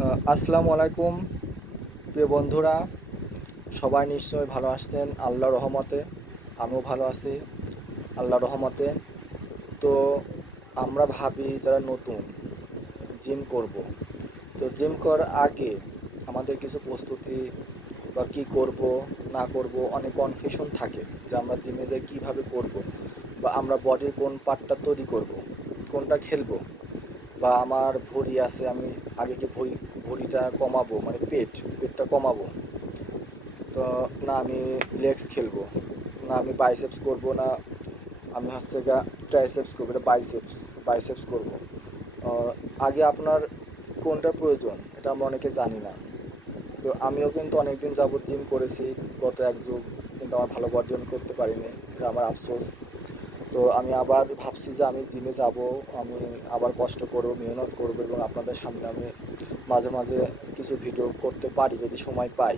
আসসালামু আলাইকুম প্রিয় বন্ধুরা, সবাই নিশ্চয়ই ভালো আছেন আল্লাহর রহমতে। আমিও ভালো আছি আল্লাহর রহমতে। তো আমরা ভাবি যারা নতুন জিম করব, তো জিম করার আগে আমাদের কিছু প্রস্তুতি বা কী করব না করব অনেক কনফিউশন থাকে যে আমরা জিমে যাই কীভাবে করব, বা আমরা বডির কোন পার্টটা তৈরি করব, কোনটা খেলবো, বা আমার ভুঁড়ি আছে আমি আগে কি ভুঁড়িটা কমাবো, মানে পেটটা কমাবো, তো না আমি লেগস খেলবো, না আমি বাইসেপস করব, না আমি হচ্ছে গা ট্রাইসেপস করবো, এটা বাইসেপস করবো। আগে আপনার কোনটা প্রয়োজন এটা আমরা অনেকে জানি না। তো আমিও কিন্তু অনেকদিন যাবত জিম করেছি, গত এক যুগ, কিন্তু আমার ভালো বডি আমি করতে পারিনি, এটা আমার আফসোস। তো আমি আবার ভাবছি যে আমি জিমে যাব, আমি আবার কষ্ট করবো, মেহনত করবো, এবং আপনাদের সামনে আমি মাঝে মাঝে কিছু ভিডিও করতে পারি যদি সময় পাই।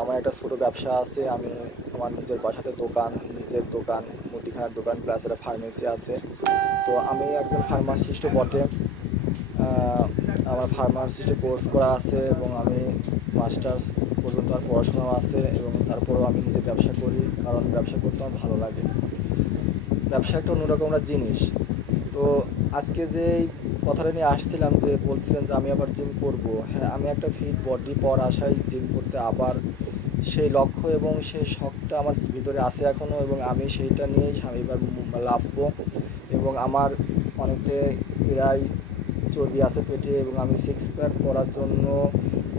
আমার একটা ছোটো ব্যবসা আছে, আমি আমার নিজের বাসাতে নিজের দোকান, মুদিখানার দোকান প্লাস একটা ফার্মেসি আছে। তো আমি একজন ফার্মাসিস্টও বটে। আমার ফার্মাসিস্টে কোর্স করা আছে এবং আমি মাস্টার্স পর্যন্ত আর পড়াশোনাও আছে, এবং তারপরেও আমি নিজে ব্যবসা করি, কারণ ব্যবসা করতে আমার ভালো লাগে। ব্যবসা একটা অন্যরকম একটা জিনিস। তো আজকে যে কথাটা নিয়ে আসছিলাম, যে বলছিলেন যে আমি আবার জিম করব, হ্যাঁ আমি একটা ফিট বডি পাওয়ার আশায় জিম করতে আবার সেই লক্ষ্য এবং সেই শখটা আমার ভিতরে আছে এখনও, এবং আমি সেইটা নিয়েই এবার লাভবো। এবং আমার অনেকটা প্রায় চর্বি আছে পেটে, এবং আমি সিক্স প্যাক করার জন্য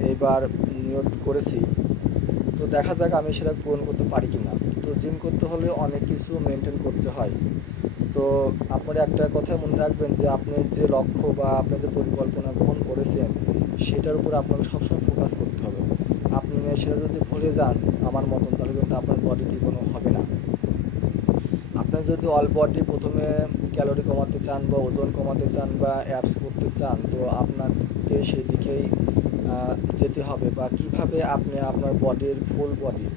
এইবার নিয়ত করেছি। তো দেখা যাক আমি সেটা পূরণ করতে পারি কি না। তো জিম করতে হলে অনেক কিছু মেনটেন করতে হয়। তো আপনারা একটা কথা মনে রাখবেন যে আপনার যে লক্ষ্য বা আপনার যে পরিকল্পনা গ্রহণ করেছেন সেটার উপর আপনাকে সবসময় ফোকাস করতে হবে। আপনি সেটা যদি ভুলে যান আমার মতন, তাহলে কিন্তু আপনার বডি জীবনও হবে না। আপনি যদি অল বডি প্রথমে ক্যালোরি কমাতে চান বা ওজন কমাতে চান বা অ্যাবস করতে চান, তো আপনাকে সেই দিকেই যেতে হবে। বা কিভাবে আপনি আপনার বডির ফুল বডি,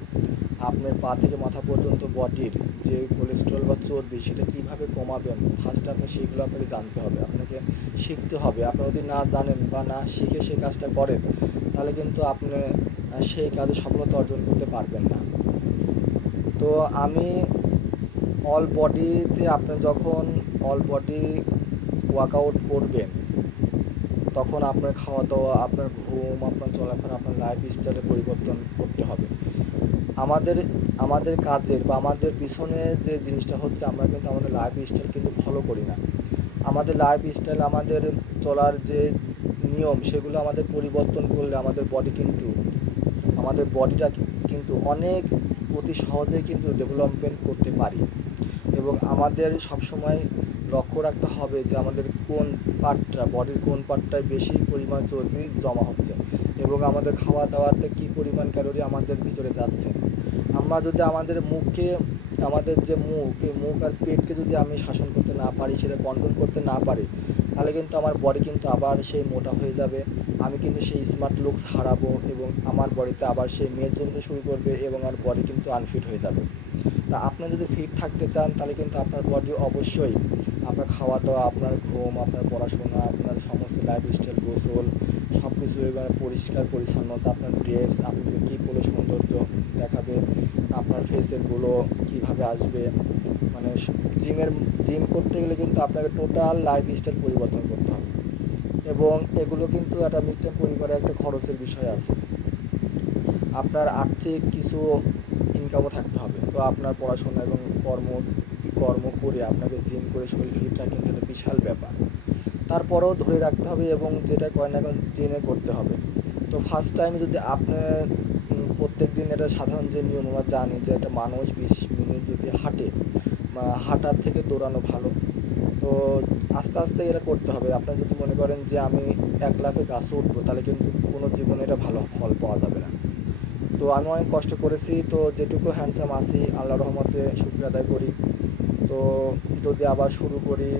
আপনার পা থেকে মাথা পর্যন্ত বডির যে কোলেস্ট্রল বা চর্বি সেটা কীভাবে কমাবেন, ফার্স্ট আপনি সেগুলো আপনাকে জানতে হবে, আপনাকে শিখতে হবে। আপনি যদি না জানেন বা না শিখে সেই কাজটা করেন, তাহলে কিন্তু আপনি সেই কাজে সফলতা অর্জন করতে পারবেন না। তো আমি অল বডিতে আপনি যখন অল বডি ওয়ার্কআউট করবেন, তখন আপনার খাওয়া দাওয়া, আপনার ঘুম, আপনার চলাফেরা, আপনার লাইফ স্টাইলে পরিবর্তন করতে হবে। আমাদের আমাদের কাজের বা আমাদের পিছনে যে জিনিসটা হচ্ছে, আমরা কিন্তু আমাদের লাইফ স্টাইল কিন্তু ফলো করি না। আমাদের লাইফ স্টাইল, আমাদের চলার যে নিয়ম, সেগুলো আমাদের পরিবর্তন করলে আমাদের বডিটা কিন্তু অনেক অতি সহজেই কিন্তু ডেভেলপমেন্ট করতে পারি। এবং আমাদের সবসময় লক্ষ্য রাখতে হবে যে আমাদের কোন পার্টটা, বডির কোন পার্টটায় বেশি পরিমাণ চর্বি জমা হচ্ছে, এবং আমাদের খাওয়া দাওয়াতে কী পরিমাণ ক্যালোরি আমাদের ভিতরে যাচ্ছে। আমরা যদি আমাদের যে মুখ আর পেটকে যদি আমি শাসন করতে না পারি, সেটা কন্ট্রোল করতে না পারি, তাহলে কিন্তু আমার বডি কিন্তু আবার সেই মোটা হয়ে যাবে। আমি কিন্তু সেই স্মার্ট লুকস হারাবো, এবং আমার বডিতে আবার সেই মেদ জমতে শুরু করবে, এবং আমার বডি কিন্তু আনফিট হয়ে যাবে। তা আপনি যদি ফিট থাকতে চান, তাহলে কিন্তু আপনার বডি অবশ্যই আপনার খাওয়া দাওয়া, আপনার ঘুম, আপনার পড়াশোনা, আপনার সমস্ত লাইফস্টাইল, গোসল, সব কিছু, এবার পরিষ্কার পরিচ্ছন্নতা, আপনার ড্রেস, আপনাকে কী করলে সৌন্দর্য দেখাবে, আপনার ফেসের গ্লো কীভাবে আসবে, মানে জিম করতে গেলে কিন্তু আপনাকে টোটাল লাইফস্টাইল পরিবর্তন করতে হবে। এবং এগুলো কিন্তু একটা মিডটার্ম পরিবারে একটা খরচের বিষয় আছে। আপনার আর্থিক কিছু ইনকামও থাকতে হবে। তো আপনার পড়াশোনা এবং কর্ম করে আপনাকে জিম করে শরীর ফিট রাখা কিন্তু একটা বিশাল ব্যাপার। তারপরেও ধরে রাখতে হবে, এবং যেটা করেন এখন দিনে করতে হবে। তো ফার্স্ট টাইম যদি আপনি প্রত্যেক দিন, এটা সাধারণ যে নিয়ম আমরা জানি যে একটা মানুষ 20 মিনিট যদি হাঁটে, হাঁটার থেকে দৌড়ানো ভালো। তো আস্তে আস্তে এটা করতে হবে। আপনার যদি মনে করেন যে আমি 1 লাফে গাছে উঠবো, তাহলে কিন্তু কোনো জীবনে এটা ভালো ফল পাওয়া যাবে না। তো আমি অনেক কষ্ট করেছি, তো যেটুকু হ্যান্ডসাম আছি আল্লাহর রহমতে শুকরিয়া আদায় করি। তো যদি আবার শুরু করি,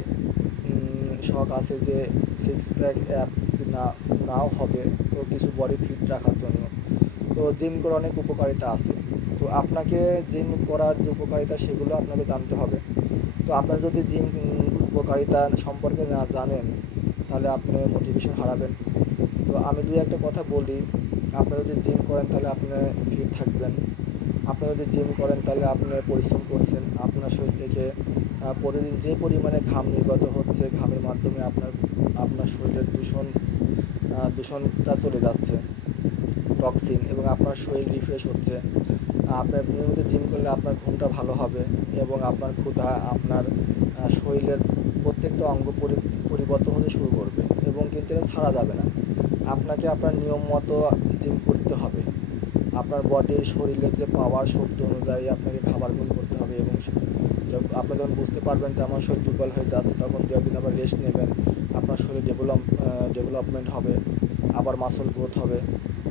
শখ আছে যে সিক্স প্যাক অ্যাপ না নাও হবে, তো কিছু বডি ফিট রাখার জন্য। তো জিম করার অনেক উপকারিতা আছে। তো আপনাকে জিম করার যে উপকারিতা, সেগুলো আপনাকে জানতে হবে। তো আপনার যদি জিম উপকারিতা সম্পর্কে না জানেন, তাহলে আপনি মোটিভেশন হারাবেন। তো আমি দুই একটা কথা বলি, আপনি যদি জিম করেন তাহলে আপনি ফিট থাকবেন। আপনি যদি জিম করেন তাহলে আপনি পরিশ্রম করছেন, আপনার শরীর থেকে প্রতিদিন যে পরিমাণে ঘাম নির্গত হচ্ছে, ঘামের মাধ্যমে আপনার শরীরের দূষণটা চলে যাচ্ছে, টক্সিন, এবং আপনার শরীর রিফ্রেশ হচ্ছে। আপনার নিয়মিত জিম করলে আপনার ঘুমটা ভালো হবে এবং আপনার ক্ষুধা, আপনার শরীরের প্রত্যেকটা অঙ্গ পরিবর্তন হতে শুরু করবে এবং কিন্তু এটা ছাড়া যাবে না। আপনাকে আপনার নিয়ম মতো জিম করতে হবে। আপনার বডির শরীরের যে পাওয়ার শক্তি অনুযায়ী আপনাকে খাবার গ্রহণ করতে হবে এবং আপনি যখন বুঝতে পারবেন যে আমার শরীর দুর্বল হয়ে যাচ্ছে, তখন দু একদিন আবার রেস্ট নেবেন। আপনার শরীরে ডেভেলপমেন্ট হবে, আবার মাসল গ্রোথ হবে।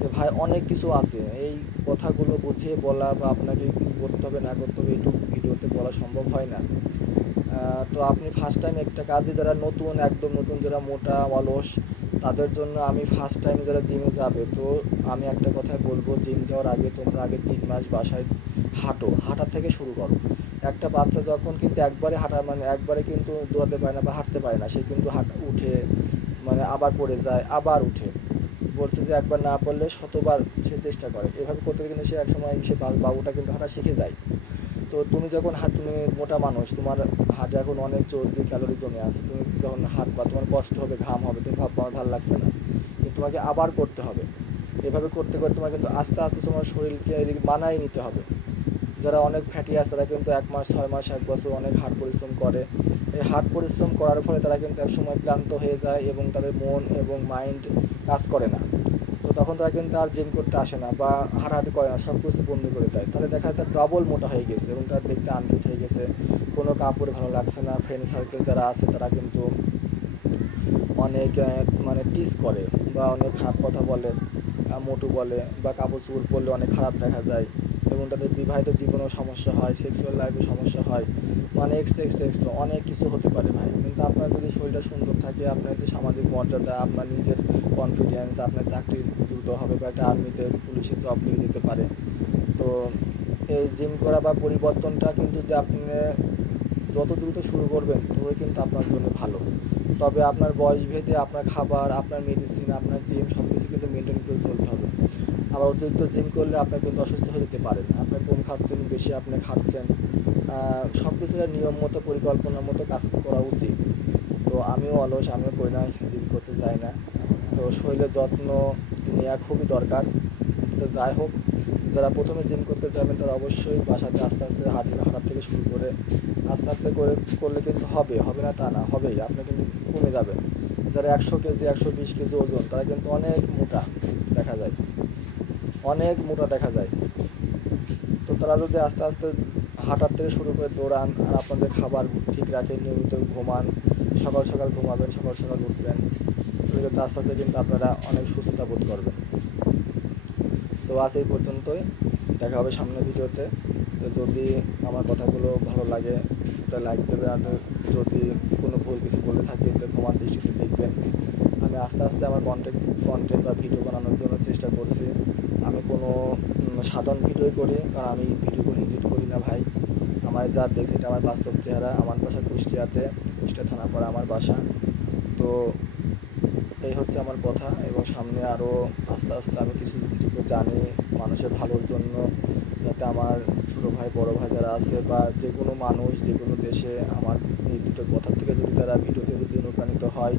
তো ভাই অনেক কিছু আছে, এই কথাগুলো বুঝিয়ে বলা বা আপনাকে কী করতে হবে না করতে হবে এইটুকু ভিডিওতে বলা সম্ভব হয় না। তো আপনি ফার্স্ট টাইম একটা কাজে যারা নতুন, একদম নতুন, যারা মোটা অলস, তাদের জন্য আমি ফার্স্ট টাইম যারা জিমে যাবে, তো আমি একটা কথাই বলবো, জিম যাওয়ার আগে তোমরা আগে 3 মাস বাসায় হাঁটা থেকে শুরু করো। একটা বাচ্চা যখন কিন্তু একবারে হাঁটা মানে একবারে কিন্তু দৌড়াতে পারে না বা হাঁটতে পারে না, সে কিন্তু উঠে মানে আবার পড়ে যায়, আবার উঠে। বলছে যে একবার না পড়লে শতবার সে চেষ্টা করে, এভাবে করতে কিন্তু সে একসময় সে বাবুটা কিন্তু হাঁটা শিখে যায়। তো তুমি যখন তুমি মোটা মানুষ, তোমার হার্টে এখন অনেক চর্বি ক্যালোরি জমে আছে, তুমি যখন হাঁটবা তোমার কষ্ট হবে, ঘাম হবে, তুমি ভাববা আমার ভালো লাগছে না, কিন্তু তোমাকে আবার করতে হবে। এভাবে করতে করতে তোমার কিন্তু আস্তে আস্তে তোমার শরীরকে মানায় নিতে হবে। যারা অনেক ফ্যাটি আছে তারা কিন্তু 1 মাস, 6 মাস, 1 বছর অনেক হার্ড পরিশ্রম করে। এই হার্ড পরিশ্রম করার ফলে তারা কিন্তু একসময় ক্লান্ত হয়ে যায় এবং তাদের মন এবং মাইন্ড কাজ করে না। তো তখন তারা কিন্তু আর জিম করতে আসে না বা হাঁটাহাঁটি করে না, সব কিছু বন্ধ করে দেয়। তাহলে দেখা যায় তার ডবল মোটা হয়ে গেছে এবং তার দেখতে আনফিট হয়ে গেছে, কোনো কাপড় ভালো লাগছে না। ফ্রেন্ড সার্কেল যারা আছে তারা কিন্তু অনেক মানে টিস করে বা অনেক খারাপ কথা বলে, মোটু বলে, বা কাপড় চোপড় পরলে অনেক খারাপ দেখা যায় এবং তাদের বিবাহিত জীবনেও সমস্যা হয়, সেক্সুয়াল লাইফে সমস্যা হয়, মানে এক্সট্রা অনেক কিছু হতে পারে ভাই। কিন্তু আপনার যদি শরীরটা সুন্দর থাকে, আপনার যে সামাজিক মর্যাদা, আপনার নিজের কনফিডেন্স, আপনার চাকরি দ্রুত হবে বা একটা আর্মিতে পুলিশের জব পেয়ে যেতে পারে। তো এই জিম করা বা পরিবর্তনটা কিন্তু যে আপনি যত দ্রুত শুরু করবেন ততই কিন্তু আপনার জন্য ভালো। তবে আপনার বয়স ভেদে আপনার খাবার, আপনার মেডিসিন, আপনার জিম সব কিছু কিন্তু মেনটেন করে চলতে হবে। আবার অতিরিক্ত জিম করলে আপনার কিন্তু অসুস্থ হয়ে যেতে পারেন। আপনি কম খাচ্ছেন, বেশি আপনি খাচ্ছেন, সব কিছু নিয়ম মতো পরিকল্পনার মতো কাজ করা উচিত। তো আমিও অলস, আমিও করি না, জিম করতে যাই না। তো শরীরের যত্ন নেওয়া খুবই দরকার। তো যাই হোক, যারা প্রথমে জিম করতে যাবেন তারা অবশ্যই বাসাতে আস্তে আস্তে হাঁটার থেকে শুরু করে আস্তে আস্তে করলে কিন্তু হবে না তা না, হবেই, আপনি কিন্তু কমে যাবেন। যারা 100 কেজি, 120 কেজি ওজন, তারা কিন্তু অনেক মোটা দেখা যায়, অনেক মোটা দেখা যায়। তো তারা যদি আস্তে আস্তে হাঁটার থেকে শুরু করে দৌড়ান আর আপনাদের খাবার ঠিক রাখেন, নিয়মিত ঘুমান, সকাল সকাল ঘুমাবেন, সকাল সকাল উঠবেন, তো আস্তে আস্তে কিন্তু আপনারা অনেক সুস্থতা বোধ করবেন। তো আজ এই পর্যন্তই, দেখা হবে সামনের ভিডিওতে। তো যদি আমার কথাগুলো ভালো লাগে তো লাইক দেবে, আর যদি কোনো ভুল কিছু বলে থাকি তো ক্ষমার দৃষ্টিতে দেখবেন। আমি আস্তে আস্তে আমার কন্টেন্ট বা ভিডিও বানানোর জন্য চেষ্টা করছি। আমি কোনো সাধারণ ভিডিওই করি, কারণ আমি ভিডিও করে এডিট করি না ভাই। আমার যা দেখছি এটা আমার বাস্তব চেহারা। আমার বাসা কুষ্টিয়া থানাপাড়া আমার বাসা। তো এই হচ্ছে আমার কথা, এবং সামনে আরও আস্তে আস্তে আমি কিছু যেটুকু জানি মানুষের ভালোর জন্য, যাতে আমার ছোটো ভাই, বড়ো ভাই যারা আছে বা যে কোনো মানুষ যে কোনো দেশে আমার এই দুটো কথা থেকে যদি তারা ভিডিওতে যদি অনুপ্রাণিত হয়,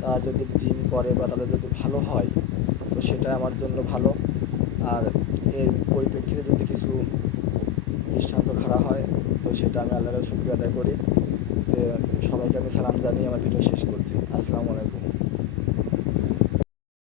তারা যদি জিম করে বা তাদের যদি ভালো হয়, তো সেটা আমার জন্য ভালো। আর এর পরিপ্রেক্ষিতে যদি কিছু দৃষ্টান্ত খাড়া হয়, তো সেটা আমি আল্লাহর শুকরিয়া আদায় করি। তো সবাইকে আমি সালাম জানিয়ে আমার ভিডিও শেষ করছি। আসসালামু আলাইকুম।